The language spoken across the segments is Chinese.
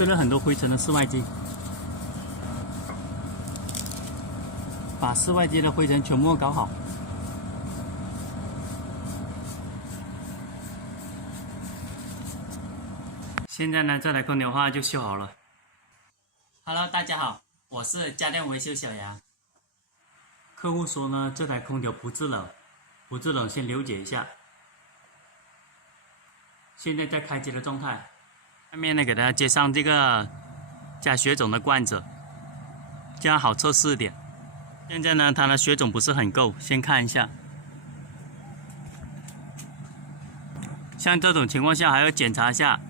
飞了很多灰尘的室外机，把室外机的灰尘全部搞好。现在呢，这台空调的话就修好了。Hello， 大家好，我是家电维修小杨。客户说呢，这台空调不制冷，不制冷先了解一下。现在在开机的状态，下面呢给大家接上这个加血种的罐子，这样好测试一点。现在呢，它的血种不是很够，先看一下。像这种情况下还要检查一下。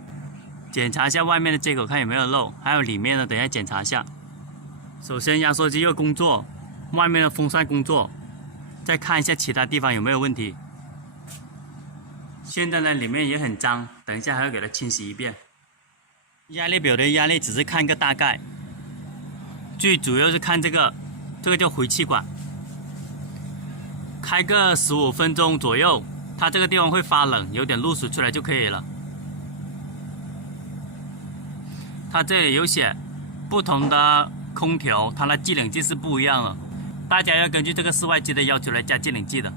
检查一下外面的接口，看有没有漏，还有里面的，等一下检查一下。首先压缩机要工作，外面的风扇工作，再看一下其他地方有没有问题。现在呢，里面也很脏，等一下还要给它清洗一遍。压力表的压力只是看个大概，最主要是看这个叫回气管，开个15分钟左右，它这个地方会发冷，有点露水出来就可以了。它这里有写，不同的空调它的制冷剂是不一样的，大家要根据这个室外机的要求来加制冷剂的。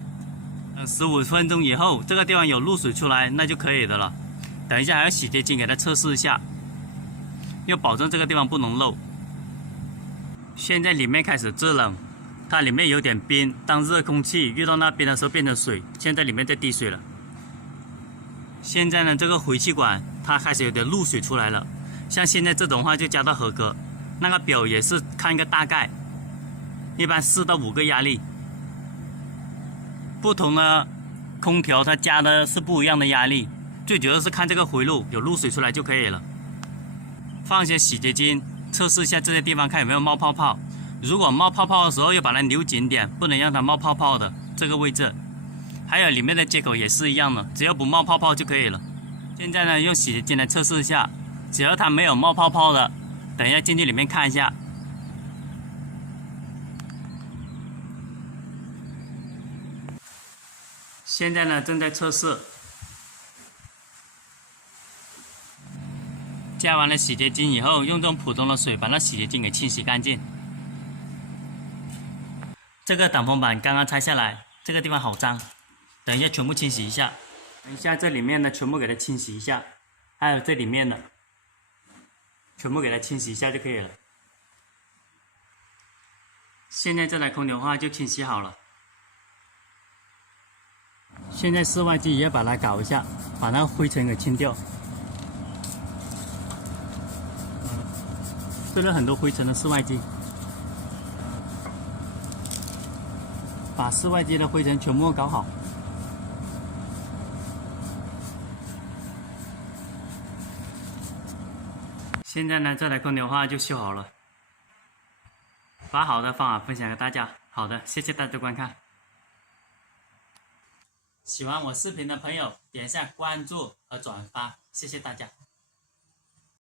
等15分钟以后，这个地方有露水出来，那就可以的了。等一下还要洗洁精给它测试一下，要保证这个地方不能漏。现在里面开始制冷，它里面有点冰，当热空气遇到那边的时候变成水，现在里面在滴水了。现在呢，这个回气管它开始有点露水出来了。像现在这种话就加到合格，那个表也是看一个大概，一般4到5个压力。不同的空调它加的是不一样的压力，最主要是看这个回路有露水出来就可以了。放些洗洁精测试一下这些地方，看有没有冒泡泡。如果冒泡泡的时候要把它扭紧点，不能让它冒泡泡的这个位置。还有里面的接口也是一样的，只要不冒泡泡就可以了。现在呢，用洗洁精来测试一下。只要它没有冒泡泡的，等一下进去里面看一下。现在呢正在测试，加完了洗洁精以后，用这种普通的水把那洗洁精给清洗干净。这个挡风板刚刚拆下来，这个地方好脏，等一下全部清洗一下。等一下这里面的全部给它清洗一下，还有这里面的。全部给它清洗一下就可以了。现在这台空调的话就清洗好了。现在室外机也要把它搞一下，把那个灰尘给清掉。飞了很多灰尘的室外机，把室外机的灰尘全部搞好。现在呢，这台空调的话就修好了，把好的方法分享给大家。好的，谢谢大家观看。喜欢我视频的朋友，点一下关注和转发，谢谢大家。